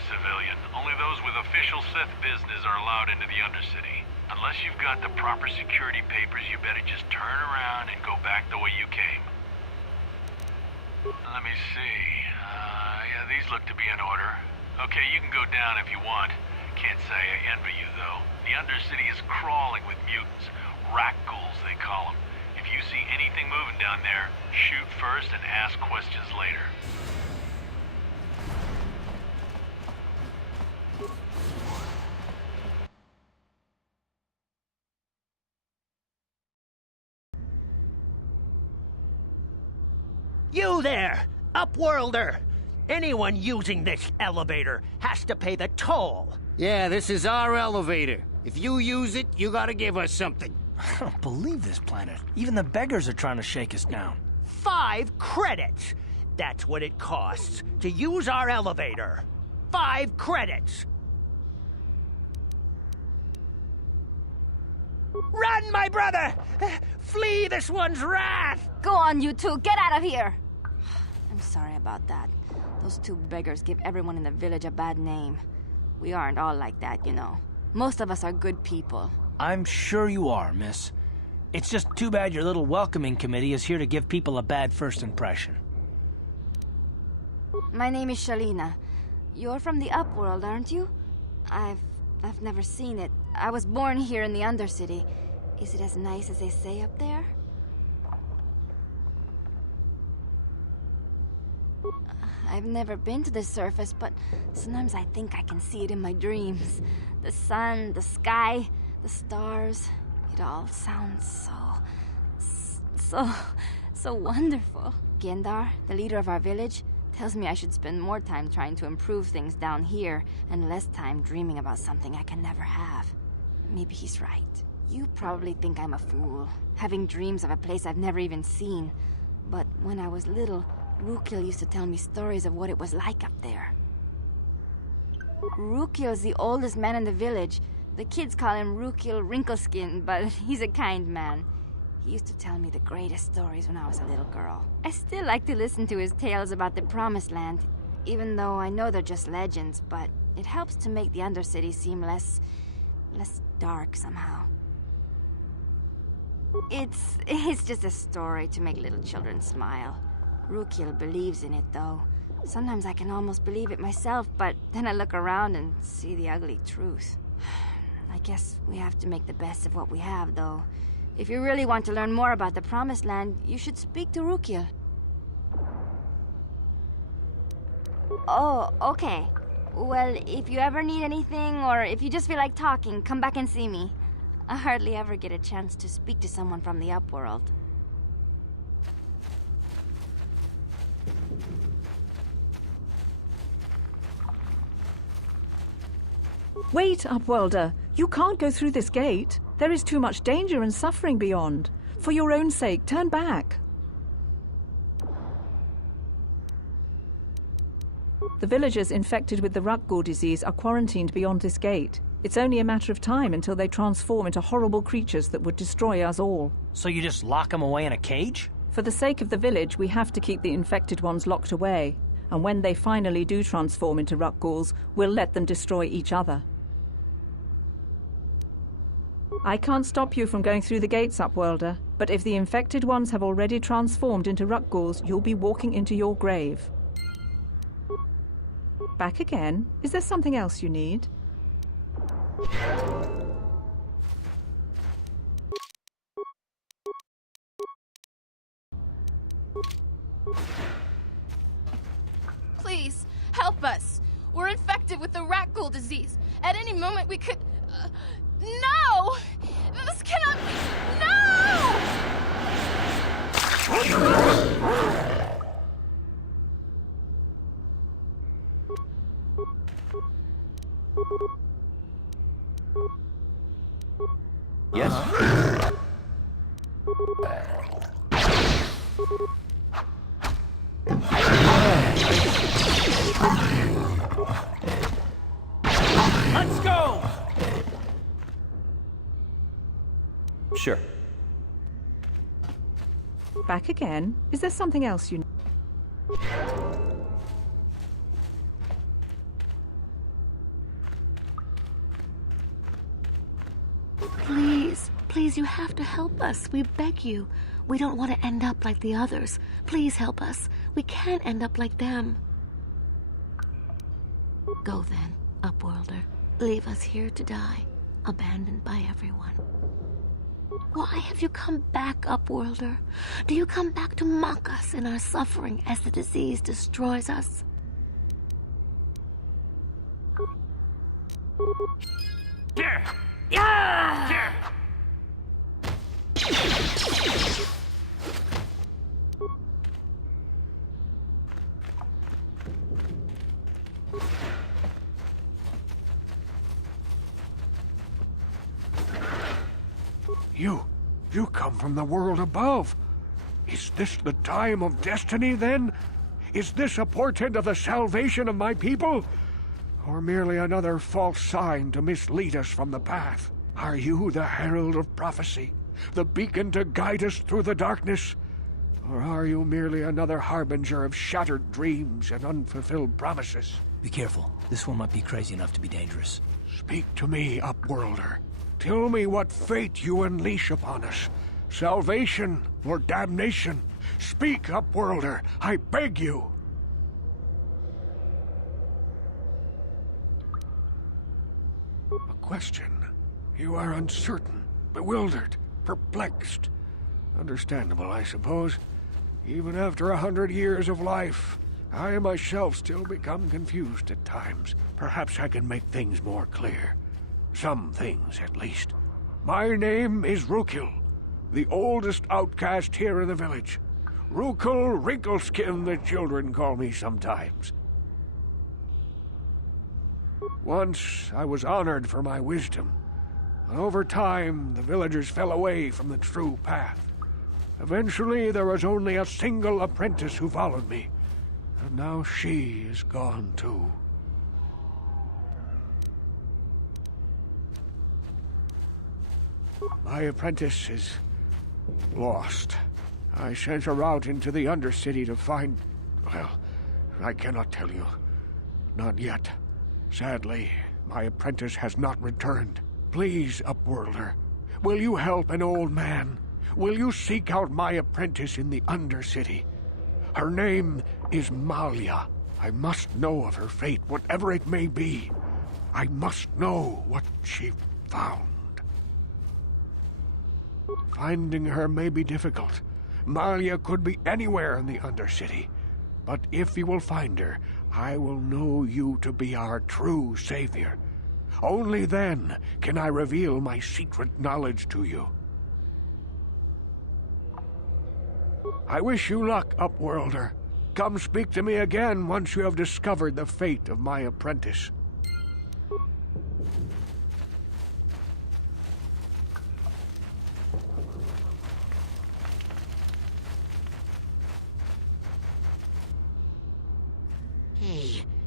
a civilian. Only those with official Sith business are allowed into the Undercity. Unless you've got the proper security papers, you better just turn around and go back the way you came. Let me see. Yeah, these look to be in order. Okay, you can go down if you want. Can't say I envy you, though. The Undercity is crawling with mutants. Rat ghouls, they call them. If you see anything moving down there, shoot first and ask questions later. You there, Upworlder! Anyone using this elevator has to pay the toll. Yeah, this is our elevator. If you use it, you gotta give us something. I don't believe this planet. Even the beggars are trying to shake us down. 5 credits! That's what it costs to use our elevator. 5 credits! Run, my brother! Flee this one's wrath! Go on, you two. Get out of here! I'm sorry about that. Those 2 beggars give everyone in the village a bad name. We aren't all like that, you know. Most of us are good people. I'm sure you are, miss. It's just too bad your little welcoming committee is here to give people a bad first impression. My name is Shalina. You're from the Upworld, aren't you? I've never seen it. I was born here in the Undercity. Is it as nice as they say up there? I've never been to the surface, but sometimes I think I can see it in my dreams. The sun, the sky, the stars. It all sounds so wonderful. Gendar, the leader of our village, tells me I should spend more time trying to improve things down here and less time dreaming about something I can never have. Maybe he's right. You probably think I'm a fool, having dreams of a place I've never even seen. But when I was little, Rukil used to tell me stories of what it was like up there. Rukil's the oldest man in the village. The kids call him Rukil Wrinkleskin, but he's a kind man. He used to tell me the greatest stories when I was a little girl. I still like to listen to his tales about the Promised Land, even though I know they're just legends, but it helps to make the Undercity seem less dark somehow. It's just a story to make little children smile. Rukil believes in it, though. Sometimes I can almost believe it myself, but then I look around and see the ugly truth. I guess we have to make the best of what we have, though. If you really want to learn more about the Promised Land, you should speak to Rukil. Oh, okay. Well, if you ever need anything, or if you just feel like talking, come back and see me. I hardly ever get a chance to speak to someone from the Upworld. Wait, Upworlder. You can't go through this gate. There is too much danger and suffering beyond. For your own sake, turn back. The villagers infected with the Rutgor disease are quarantined beyond this gate. It's only a matter of time until they transform into horrible creatures that would destroy us all. So you just lock them away in a cage? For the sake of the village, we have to keep the infected ones locked away. And when they finally do transform into Rutgors, we'll let them destroy each other. I can't stop you from going through the gates, Upworlder, but if the infected ones have already transformed into Rutgors, you'll be walking into your grave. Back again? Is there something else you need? Please, help us. We're infected with the rat ghoul disease. At any moment we could... No! This cannot be... No! Yes? Let's go! Sure. Back again? Is there something else you need? Please, you have to help us. We beg you. We don't want to end up like the others. Please help us. We can't end up like them. Go then, Upworlder. Leave us here to die, abandoned by everyone. Why have you come back, Upworlder? Do you come back to mock us in our suffering as the disease destroys us? You come from the world above. Is this the time of destiny, then? Is this a portent of the salvation of my people? Or merely another false sign to mislead us from the path? Are you the herald of prophecy, the beacon to guide us through the darkness? Or are you merely another harbinger of shattered dreams and unfulfilled promises? Be careful. This one might be crazy enough to be dangerous. Speak to me, Upworlder. Tell me what fate you unleash upon us. Salvation or damnation? Speak, Upworlder, I beg you. A question. You are uncertain, bewildered, perplexed. Understandable, I suppose. Even after 100 years of life, I myself still become confused at times. Perhaps I can make things more clear. Some things, at least. My name is Rukil, the oldest outcast here in the village. Rukil Wrinkleskin, the children call me sometimes. Once, I was honored for my wisdom. Over time, the villagers fell away from the true path. Eventually, there was only a single apprentice who followed me. And now she is gone too. My apprentice is lost. I sent her out into the Undercity to find... well, I cannot tell you. Not yet. Sadly, my apprentice has not returned. Please, Upworlder, will you help an old man? Will you seek out my apprentice in the Undercity? Her name is Malia. I must know of her fate, whatever it may be. I must know what she found. Finding her may be difficult. Malia could be anywhere in the Undercity. But if you will find her, I will know you to be our true savior. Only then can I reveal my secret knowledge to you. I wish you luck, Upworlder. Come speak to me again once you have discovered the fate of my apprentice.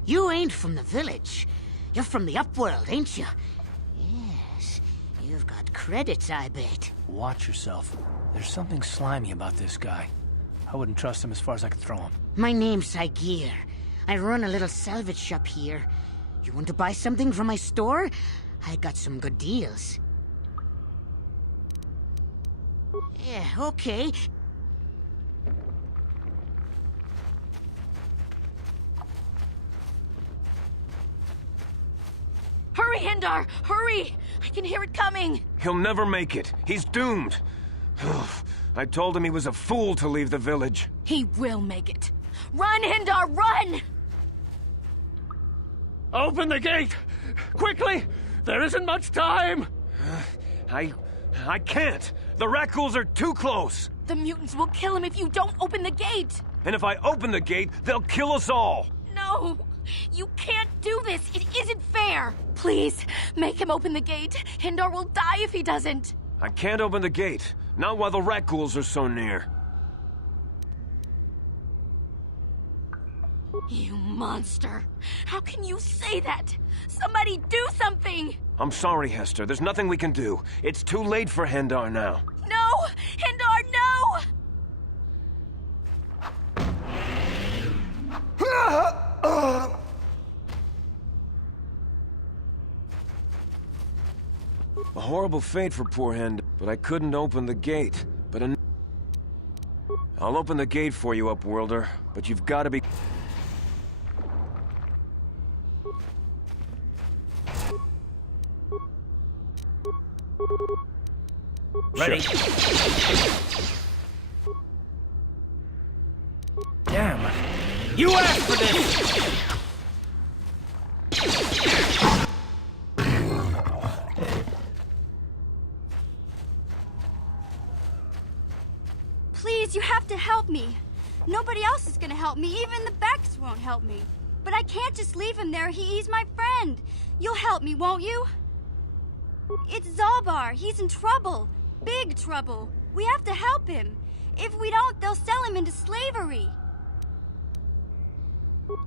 You ain't from the village. You're from the Upworld, ain't you? Yes, you've got credits, I bet. Watch yourself. There's something slimy about this guy. I wouldn't trust him as far as I could throw him. My name's Saigir. I run a little salvage shop here. You want to buy something from my store? I got some good deals. Yeah, okay. Hurry, Hindar! Hurry! I can hear it coming! He'll never make it. He's doomed. I told him he was a fool to leave the village. He will make it. Run, Hindar, run! Open the gate! Quickly! There isn't much time! I can't. The rat ghouls are too close. The mutants will kill him if you don't open the gate! And if I open the gate, they'll kill us all. No! You can't do this! It isn't fair! Please, make him open the gate. Hindar will die if he doesn't. I can't open the gate. Not while the rat ghouls are so near. You monster! How can you say that? Somebody do something! I'm sorry, Hester. There's nothing we can do. It's too late for Hendar now. No! Hindar, no! A horrible fate for poor Hen, but I couldn't open the gate. I'll open the gate for you, Upworlder, but you've got to be... Ready? Sure. Damn. You asked for this! Please, you have to help me. Nobody else is gonna help me. Even the Becks won't help me. But I can't just leave him there. He's my friend. You'll help me, won't you? It's Zalbar. He's in trouble. Big trouble. We have to help him. If we don't, they'll sell him into slavery.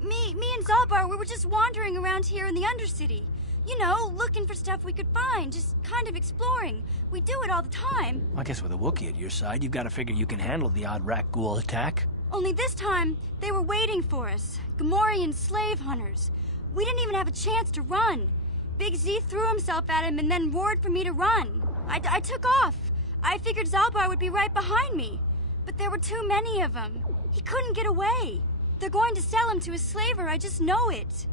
Me and Zalbar, we were just wandering around here in the Undercity. You know, looking for stuff we could find, just kind of exploring. We do it all the time. I guess with a Wookiee at your side, you've got to figure you can handle the odd rat ghoul attack. Only this time, they were waiting for us. Gamorrean slave hunters. We didn't even have a chance to run. Big Z threw himself at him and then roared for me to run. I took off. I figured Zalbar would be right behind me. But there were too many of them. He couldn't get away. They're going to sell him to a slaver, I just know it.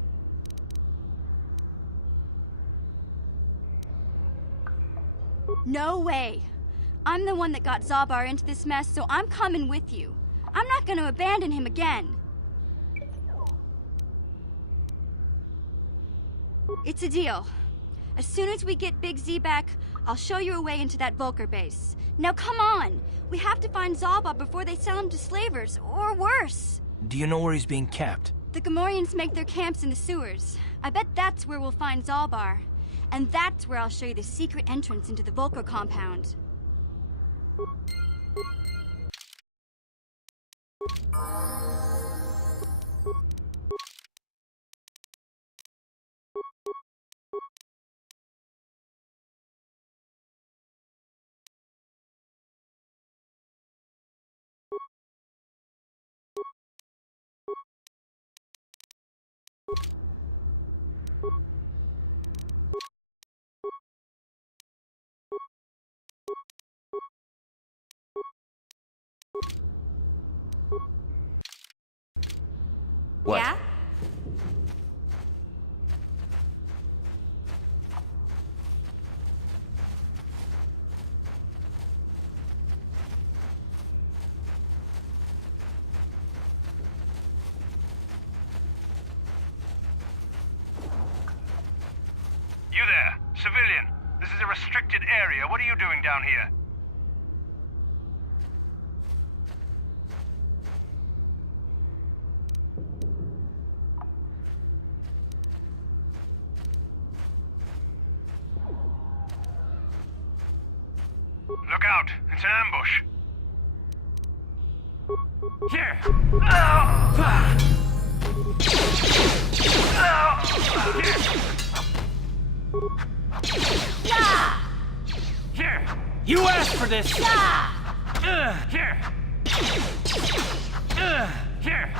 No way. I'm the one that got Zalbar into this mess, so I'm coming with you. I'm not going to abandon him again. It's a deal. As soon as we get Big Z back, I'll show you a way into that Vulcar base. Now come on! We have to find Zalbar before they sell him to slavers, or worse. Do you know where he's being kept? The Gamorreans make their camps in the sewers. I bet that's where we'll find Zalbar. And that's where I'll show you the secret entrance into the Vulcar compound. What? Yeah? You there, civilian. This is a restricted area. What are you doing down here? Look out! It's an ambush! Here! Here! Here! You asked for this! Here! Here! Here!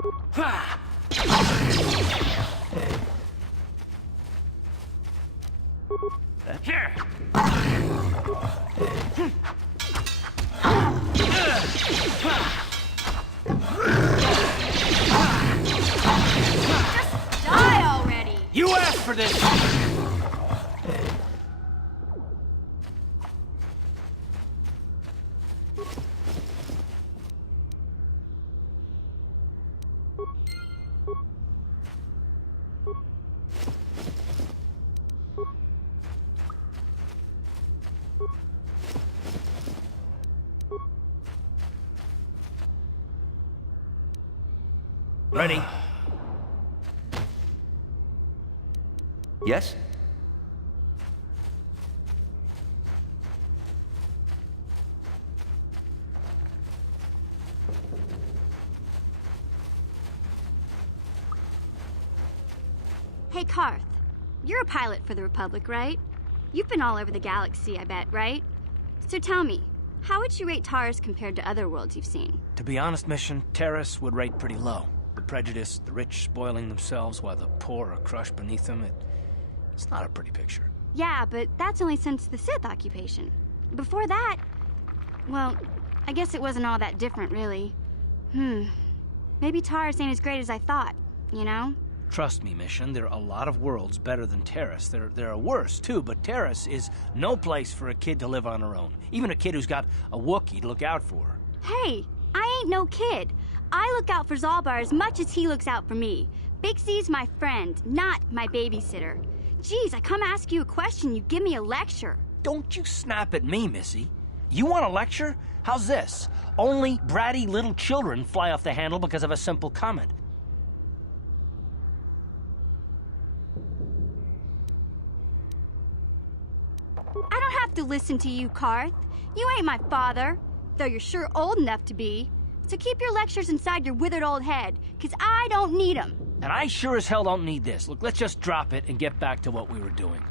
Die already! You asked for this! Ready? Yes? Hey, Karth. You're a pilot for the Republic, right? You've been all over the galaxy, I bet, right? So tell me, how would you rate Taris compared to other worlds you've seen? To be honest, Mission, Taris would rate pretty low. The prejudice, the rich spoiling themselves while the poor are crushed beneath them, it's not a pretty picture. Yeah, but that's only since the Sith occupation. Before that, well, I guess it wasn't all that different, really. Maybe Taris ain't as great as I thought, you know? Trust me, Mission, there are a lot of worlds better than Taris. There are worse, too, but Taris is no place for a kid to live on her own. Even a kid who's got a Wookiee to look out for her. Hey, I ain't no kid. I look out for Zalbar as much as he looks out for me. Big Z's my friend, not my babysitter. Geez, I come ask you a question, you give me a lecture. Don't you snap at me, Missy. You want a lecture? How's this? Only bratty little children fly off the handle because of a simple comment. I don't have to listen to you, Karth. You ain't my father, though you're sure old enough to be. So keep your lectures inside your withered old head, 'cause I don't need 'em. And I sure as hell don't need this. Look, let's just drop it and get back to what we were doing.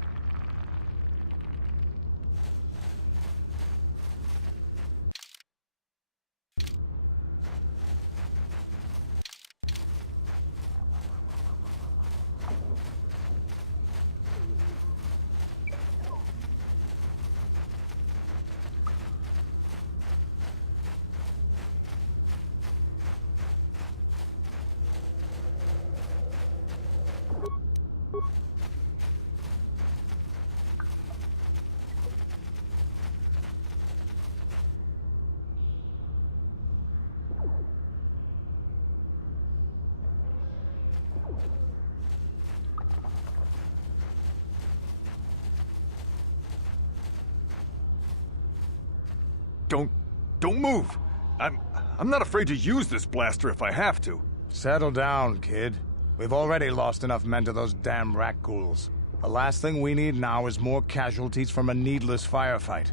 Don't move! I'm not afraid to use this blaster if I have to. Settle down, kid. We've already lost enough men to those damn rat ghouls. The last thing we need now is more casualties from a needless firefight.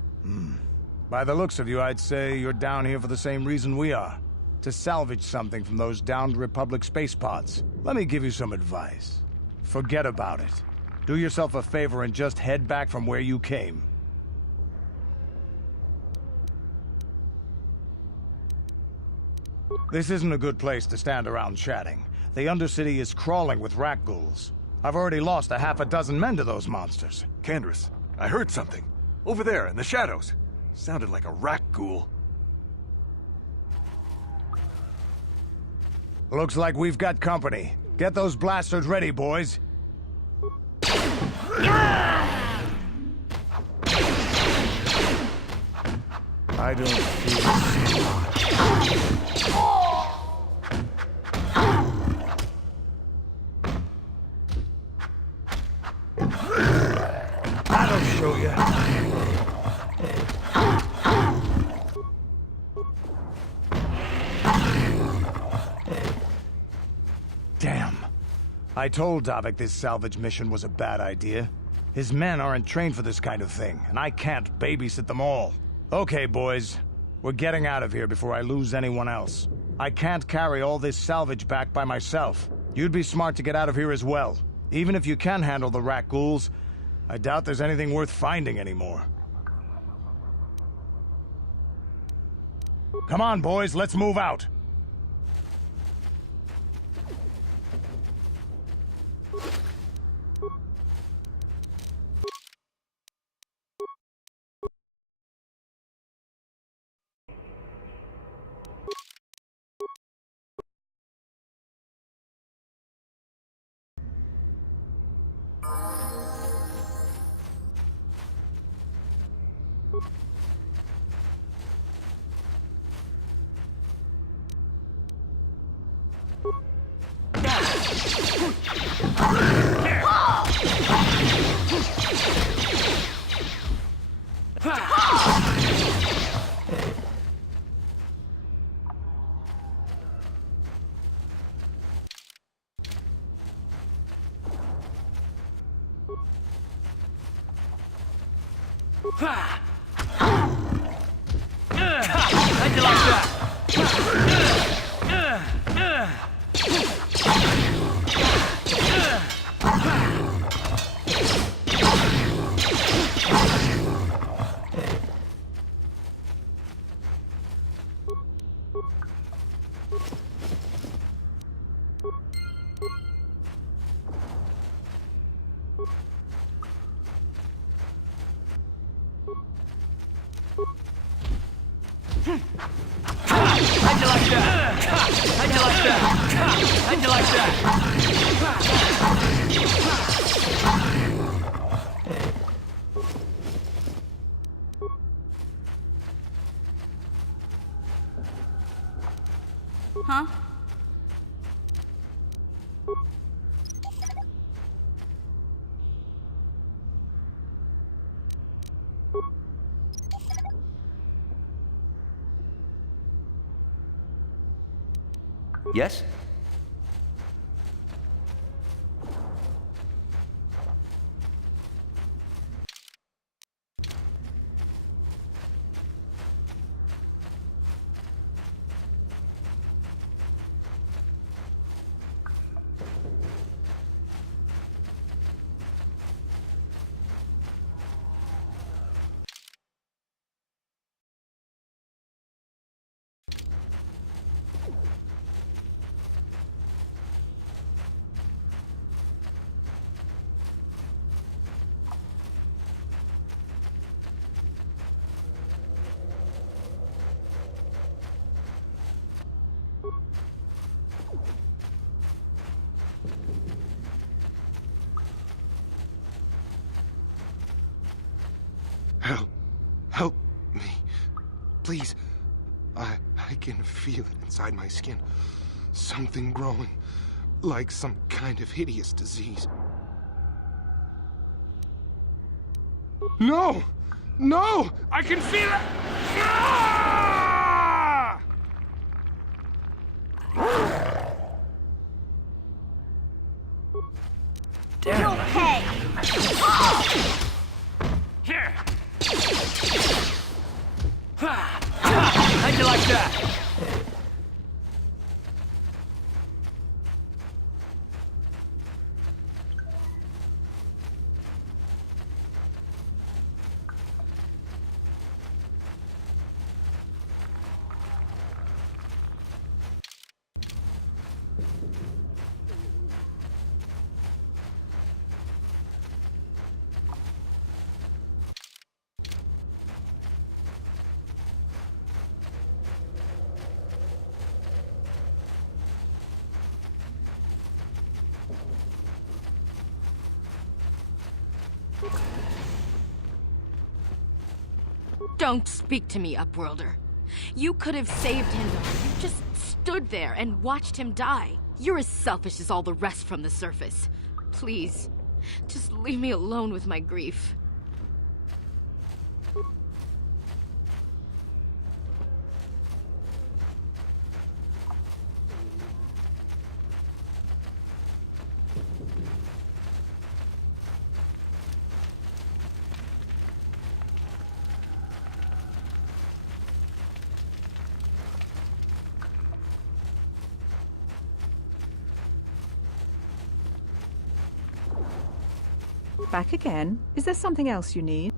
By the looks of you, I'd say you're down here for the same reason we are. To salvage something from those downed Republic space pods. Let me give you some advice. Forget about it. Do yourself a favor and just head back from where you came. This isn't a good place to stand around chatting. The Undercity is crawling with rat ghouls. I've already lost a half a dozen men to those monsters. Candace, I heard something. Over there, in the shadows. Sounded like a rat ghoul. Looks like we've got company. Get those blasters ready, boys. I don't feel... That'll show you. Damn. I told Davik this salvage mission was a bad idea. His men aren't trained for this kind of thing, and I can't babysit them all. Okay, boys. We're getting out of here before I lose anyone else. I can't carry all this salvage back by myself. You'd be smart to get out of here as well. Even if you can handle the rat ghouls, I doubt there's anything worth finding anymore. Come on, boys, let's move out. How'd you like that? Huh? Yes? Help me. Please. I can feel it inside my skin. Something growing. Like some kind of hideous disease. No! No! I can feel it! Ah! You'll pay! Here! How'd you like that? Don't speak to me, Upworlder. You could have saved him. Just stood there and watched him die. You're as selfish as all the rest from the surface. Please, just leave me alone with my grief. Back again? Is there something else you need?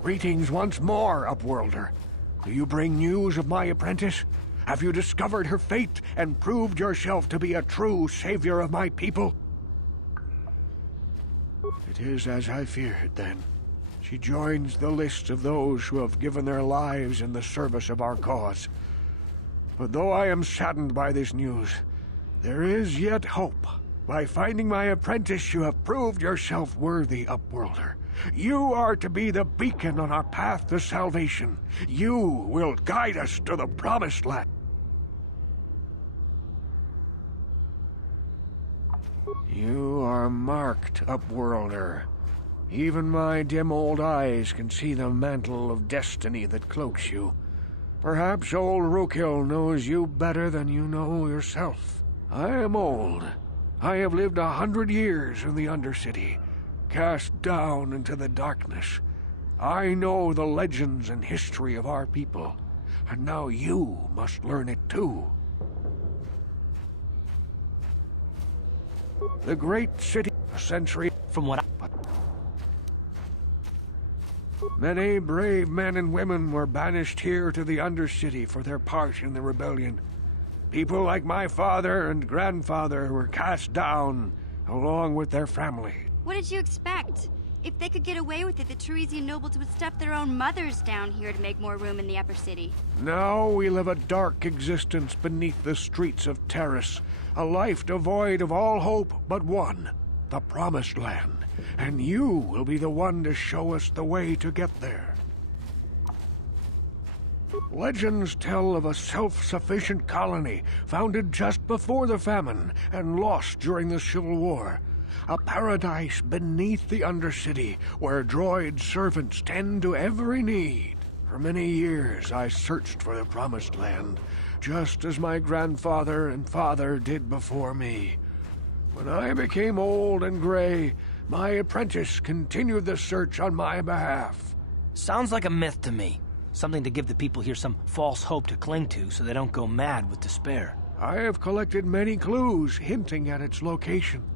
Greetings once more, Upworlder. Do you bring news of my apprentice? Have you discovered her fate and proved yourself to be a true savior of my people? It is as I feared, then. She joins the list of those who have given their lives in the service of our cause. But though I am saddened by this news, there is yet hope. By finding my apprentice, you have proved yourself worthy, Upworlder. You are to be the beacon on our path to salvation. You will guide us to the Promised Land. You are marked, Upworlder. Even my dim old eyes can see the mantle of destiny that cloaks you. Perhaps old Rookhill knows you better than you know yourself. I am old. I have lived 100 years in the Undercity, cast down into the darkness. I know the legends and history of our people, and now you must learn it too. The great city, a century from what Many brave men and women were banished here to the Undercity for their part in the rebellion. People like my father and grandfather were cast down, along with their family. What did you expect? If they could get away with it, the Teresian nobles would stuff their own mothers down here to make more room in the upper city. Now we live a dark existence beneath the streets of Taris, a life devoid of all hope but one, the Promised Land. And you will be the one to show us the way to get there. Legends tell of a self-sufficient colony founded just before the famine and lost during the Civil War. A paradise beneath the Undercity where droid servants tend to every need. For many years I searched for the Promised Land, just as my grandfather and father did before me. When I became old and gray, my apprentice continued the search on my behalf. Sounds like a myth to me. Something to give the people here some false hope to cling to so they don't go mad with despair. I have collected many clues hinting at its location.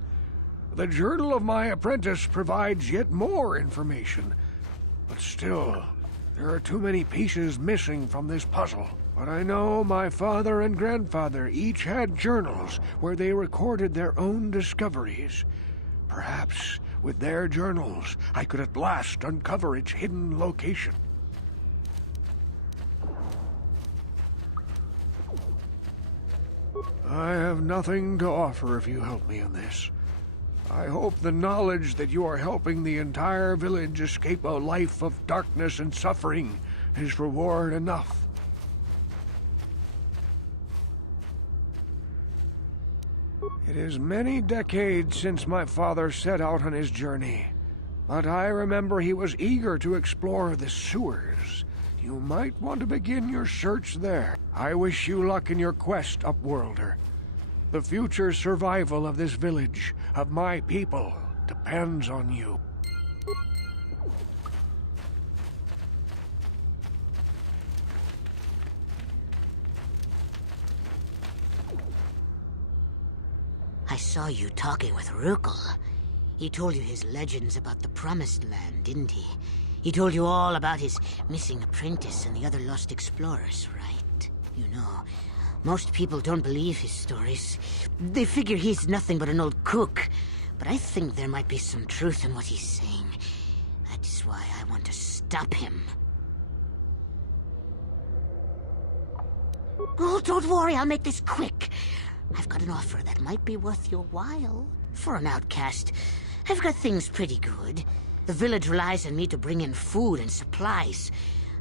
The journal of my apprentice provides yet more information. But still, there are too many pieces missing from this puzzle. But I know my father and grandfather each had journals where they recorded their own discoveries. Perhaps, with their journals, I could at last uncover its hidden location. I have nothing to offer if you help me in this. I hope the knowledge that you are helping the entire village escape a life of darkness and suffering is reward enough. It is many decades since my father set out on his journey, but I remember he was eager to explore the sewers. You might want to begin your search there. I wish you luck in your quest, Upworlder. The future survival of this village, of my people, depends on you. I saw you talking with Rukel. He told you his legends about the Promised Land, didn't he? He told you all about his missing apprentice and the other lost explorers, right? You know, most people don't believe his stories. They figure he's nothing but an old cook. But I think there might be some truth in what he's saying. That's why I want to stop him. Oh, don't worry, I'll make this quick. I've got an offer that might be worth your while. For an outcast, I've got things pretty good. The village relies on me to bring in food and supplies.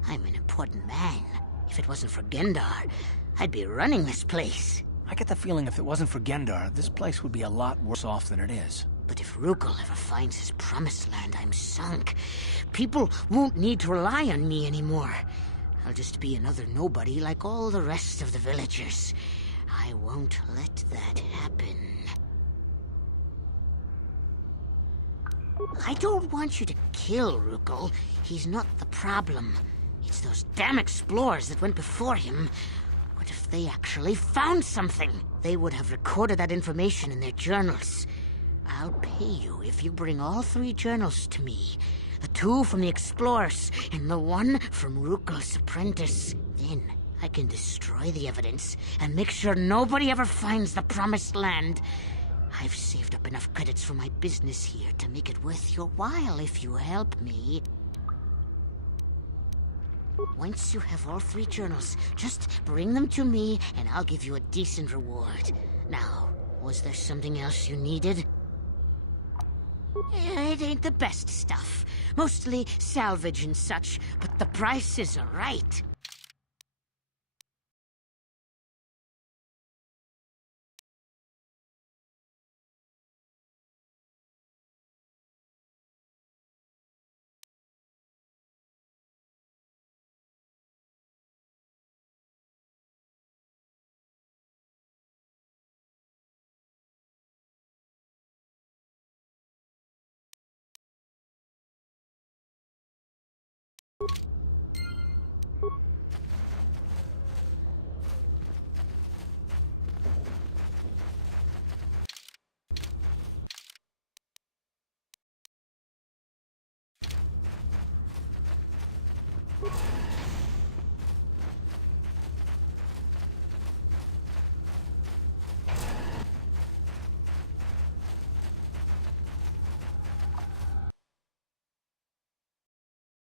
I'm an important man. If it wasn't for Gendar, I'd be running this place. I get the feeling if it wasn't for Gendar, this place would be a lot worse off than it is. But if Rukel ever finds his Promised Land, I'm sunk. People won't need to rely on me anymore. I'll just be another nobody like all the rest of the villagers. I won't let that happen. I don't want you to kill Rukel. He's not the problem. It's those damn explorers that went before him. What if they actually found something? They would have recorded that information in their journals. I'll pay you if you bring all 3 journals to me. The 2 from the explorers, and the 1 from Rukel's apprentice. Then I can destroy the evidence and make sure nobody ever finds the Promised Land. I've saved up enough credits for my business here to make it worth your while if you help me. Once you have all 3 journals, just bring them to me and I'll give you a decent reward. Now, was there something else you needed? It ain't the best stuff. Mostly salvage and such, but the price is right.